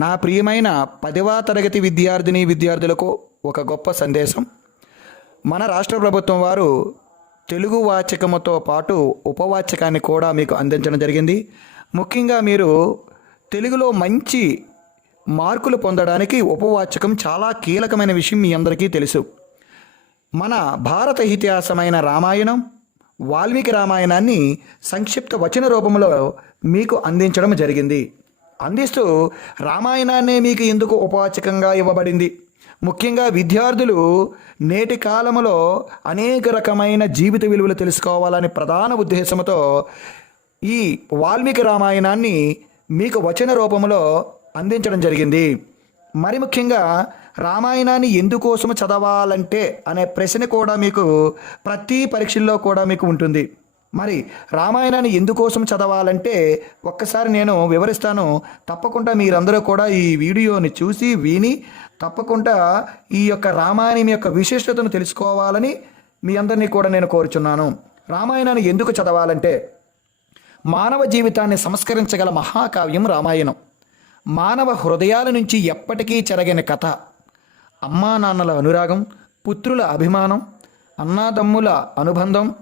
నా ప్రియమైన పదవ తరగతి విద్యార్థిని విద్యార్థులకు ఒక గొప్ప సందేశం. మన రాష్ట్ర ప్రభుత్వం వారు తెలుగు వాచకముతో పాటు ఉపవాచకాన్ని కూడా మీకు అందించడం జరిగింది. ముఖ్యంగా మీరు తెలుగులో మంచి మార్కులు పొందడానికి ఉపవాచకం చాలా కీలకమైన విషయం మీ అందరికీ తెలుసు. మన భారత ఇతిహాసమైన రామాయణం వాల్మీకి రామాయణాన్ని సంక్షిప్త వచన రూపంలో మీకు అందించడం జరిగింది. అందిస్తూ రామాయణాన్ని మీకు ఎందుకు ఉపవాచకంగా ఇవ్వబడింది. ముఖ్యంగా విద్యార్థులు నేటి కాలంలో అనేక రకమైన జీవిత విలువలు తెలుసుకోవాలని ప్రధాన ఉద్దేశంతో ఈ వాల్మీకి రామాయణాన్ని మీకు వచన రూపంలో అందించడం జరిగింది. మరి ముఖ్యంగా రామాయణాన్ని ఎందుకోసం చదవాలంటే అనే ప్రశ్న కూడా మీకు ప్రతి పరీక్షల్లో కూడా మీకు ఉంటుంది. మరి రామాయణాన్ని ఎందుకోసం చదవాలంటే ఒక్కసారి నేను వివరిస్తాను. తప్పకుండా మీరందరూ కూడా ఈ వీడియోని చూసి విని తప్పకుండా ఈ యొక్క రామాయణం యొక్క విశిష్టతను తెలుసుకోవాలని మీ అందరినీ కూడా నేను కోరుచున్నాను. రామాయణాన్ని ఎందుకు చదవాలంటే మానవ జీవితాన్ని సంస్కరించగల మహాకావ్యం రామాయణం. మానవ హృదయాల నుంచి ఎప్పటికీ చెరగని కథ. అమ్మా నాన్నల అనురాగం పుత్రుల అభిమానం అన్నాదమ్ముల అనుబంధం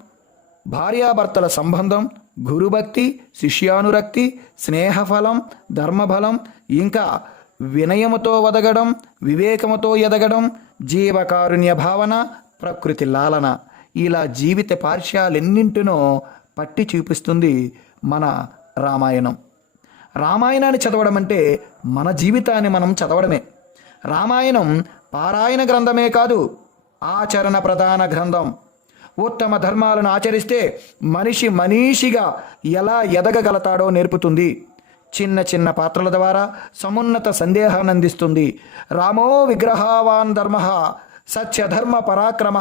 భార్యాభర్తల సంబంధం గురుభక్తి శిష్యానురక్తి స్నేహఫలం ధర్మఫలం ఇంకా వినయముతో వదగడం వివేకముతో ఎదగడం జీవకారుణ్య భావన ప్రకృతి లాలన. ఇలా జీవిత పార్శ్యాలెన్నింటినో పట్టి చూపిస్తుంది మన రామాయణం. రామాయణాన్ని చదవడం అంటే మన జీవితాన్ని మనం చదవడమే. రామాయణం పారాయణ గ్రంథమే కాదు ఆచరణ ప్రధాన గ్రంథం. ఉత్తమ ధర్మాలను ఆచరిస్తే మనిషి మనీషిగా ఎలా ఎదగగలతాడో నేర్పుతుంది. చిన్న చిన్న పాత్రల ద్వారా సమున్నత సందేహాన్ని అందిస్తుంది. రామో విగ్రహావాన్ ధర్మ సత్యధర్మ పరాక్రమ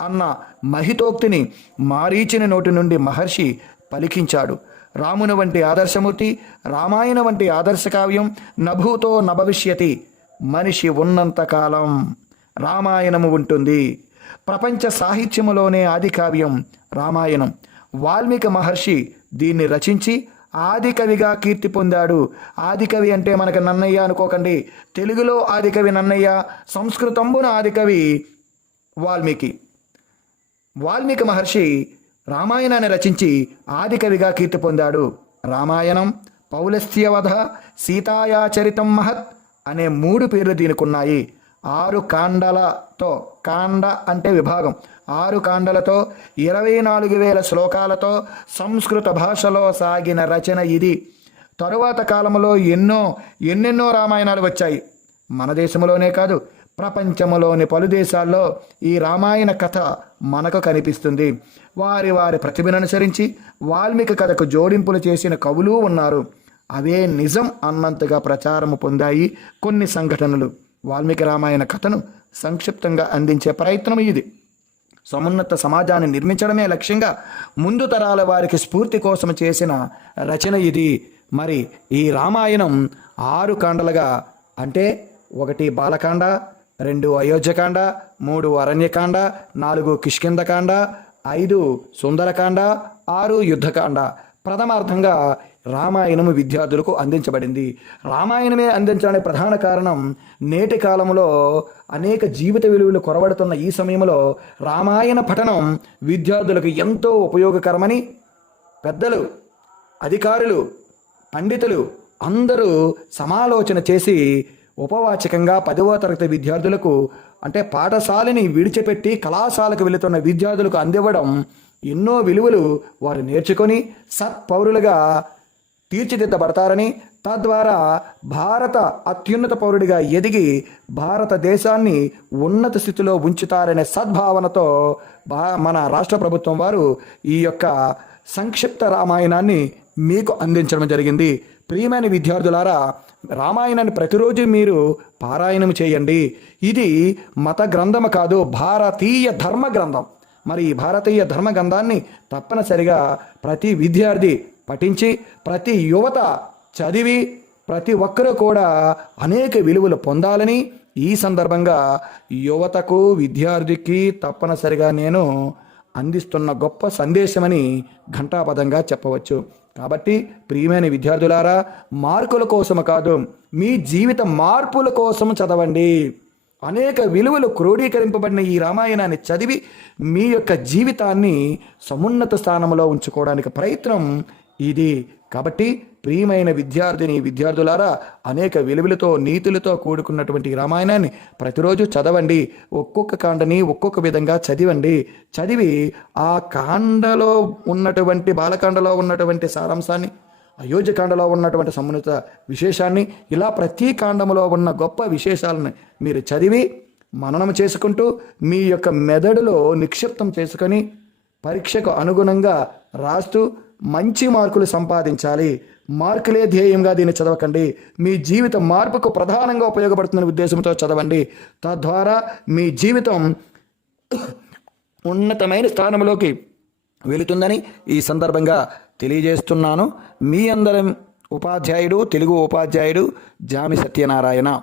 అన్న మహితోక్తిని మారీచిన నోటి నుండి మహర్షి పలికించాడు. రాముని వంటి ఆదర్శమూర్తి రామాయణ వంటి ఆదర్శకావ్యం నభూతో నభవిష్యతి. మనిషి ఉన్నంతకాలం రామాయణము ఉంటుంది. ప్రపంచ సాహిత్యములోనే ఆది కావ్యం రామాయణం. వాల్మీకి మహర్షి దీన్ని రచించి ఆదికవిగా కీర్తి పొందాడు. ఆదికవి అంటే మనకు నన్నయ్య అనుకోకండి. తెలుగులో ఆదికవి నన్నయ్య సంస్కృతంబున ఆదికవి వాల్మీకి. వాల్మీకి మహర్షి రామాయణాన్ని రచించి ఆదికవిగా కీర్తి పొందాడు. రామాయణం పౌలస్త్యవధ సీతాయాచరితం మహత్ అనే మూడు పేర్లు దీనికున్నాయి. ఆరు కాండలతో కాండ అంటే విభాగం. ఆరు కాండలతో ఇరవై నాలుగు వేల శ్లోకాలతో సంస్కృత భాషలో సాగిన రచన ఇది. తరువాత కాలంలో ఎన్నో ఎన్నెన్నో రామాయణాలు వచ్చాయి. మన దేశంలోనే కాదు ప్రపంచంలోని పలు దేశాల్లో ఈ రామాయణ కథ మనకు కనిపిస్తుంది. వారి వారి ప్రతిభను అనుసరించి వాల్మీకి కథకు జోడింపులు చేసిన కవులు ఉన్నారు. అవే నిజం అన్నంతగా ప్రచారము పొందాయి కొన్ని సంఘటనలు. వాల్మీకి రామాయణ కథను సంక్షిప్తంగా అందించే ప్రయత్నం ఇది. సమున్నత సమాజాన్ని నిర్మించడమే లక్ష్యంగా ముందు తరాల వారికి స్ఫూర్తి కోసం చేసిన రచన ఇది. మరి ఈ రామాయణం ఆరు కాండలుగా అంటే ఒకటి బాలకాండ రెండు అయోధ్యకాండ మూడు అరణ్యకాండ నాలుగు కిష్కిందకాండ ఐదు సుందరకాండ ఆరు యుద్ధకాండ. ప్రథమార్థంగా రామాయణము విద్యార్థులకు అందించబడింది. రామాయణమే అందించడానికి ప్రధాన కారణం నేటి కాలంలో అనేక జీవిత విలువలు కొరవడుతున్న ఈ సమయంలో రామాయణ పఠనం విద్యార్థులకు ఎంతో ఉపయోగకరమని పెద్దలు అధికారులు పండితులు అందరూ సమాలోచన చేసి ఉపవాచకంగా పదవ తరగతి విద్యార్థులకు అంటే పాఠశాలని విడిచిపెట్టి కళాశాలకు వెళుతున్న విద్యార్థులకు అందివ్వడం ఎన్నో విలువలు వారు నేర్చుకొని సత్పౌరులుగా తీర్చిదిద్దబడతారని తద్వారా భారత అత్యున్నత పౌరుడిగా ఎదిగి భారతదేశాన్ని ఉన్నత స్థితిలో ఉంచుతారనే సద్భావనతో బా మన రాష్ట్ర ప్రభుత్వం వారు ఈ యొక్క సంక్షిప్త రామాయణాన్ని మీకు అందించడం జరిగింది. ప్రియమైన విద్యార్థులారా రామాయణాన్ని ప్రతిరోజు మీరు పారాయణం చేయండి. ఇది మత గ్రంథము కాదు భారతీయ ధర్మ గ్రంథం. మరి ఈ భారతీయ ధర్మ గ్రంథాన్ని తప్పనిసరిగా ప్రతి విద్యార్థి పఠించి ప్రతి యువత చదివి ప్రతి ఒక్కరూ కూడా అనేక విలువలు పొందాలని ఈ సందర్భంగా యువతకు విద్యార్థికి తప్పనిసరిగా నేను అందిస్తున్న గొప్ప సందేశమని ఘంటాపదంగా చెప్పవచ్చు. కాబట్టి ప్రియమైన విద్యార్థులారా మార్కుల కోసము కాదు మీ జీవిత మార్పుల కోసం చదవండి. అనేక విలువలు క్రోడీకరింపబడిన ఈ రామాయణాన్ని చదివి మీ యొక్క జీవితాన్ని సమున్నత స్థానంలో ఉంచుకోవడానికి ప్రయత్నం ఇది. కాబట్టి ప్రియమైన విద్యార్థిని విద్యార్థులారా అనేక విలువలతో నీతులతో కూడుకున్నటువంటి రామాయణాన్ని ప్రతిరోజు చదవండి. ఒక్కొక్క కాండని ఒక్కొక్క విధంగా చదివండి. చదివి ఆ కాండలో ఉన్నటువంటి బాలకాండలో ఉన్నటువంటి సారాంశాన్ని అయోధ్యకాండలో ఉన్నటువంటి సమున్నత విశేషాన్ని ఇలా ప్రతి కాండములో ఉన్న గొప్ప విశేషాలను మీరు చదివి మననం చేసుకుంటూ మీ యొక్క మెదడులో నిక్షిప్తం చేసుకొని పరీక్షకు అనుగుణంగా రాస్తూ మంచి మార్కులు సంపాదించాలి. మార్కులే ధ్యేయంగా దీన్ని చదవకండి. మీ జీవిత మార్పుకు ప్రధానంగా ఉపయోగపడుతున్న ఉద్దేశంతో చదవండి. తద్వారా మీ జీవితం ఉన్నతమైన స్థానంలోకి వెళుతుందని ఈ సందర్భంగా తెలియజేస్తున్నాను. మీ అందరం ఉపాధ్యాయుడు తెలుగు ఉపాధ్యాయుడు జామి సత్యనారాయణ.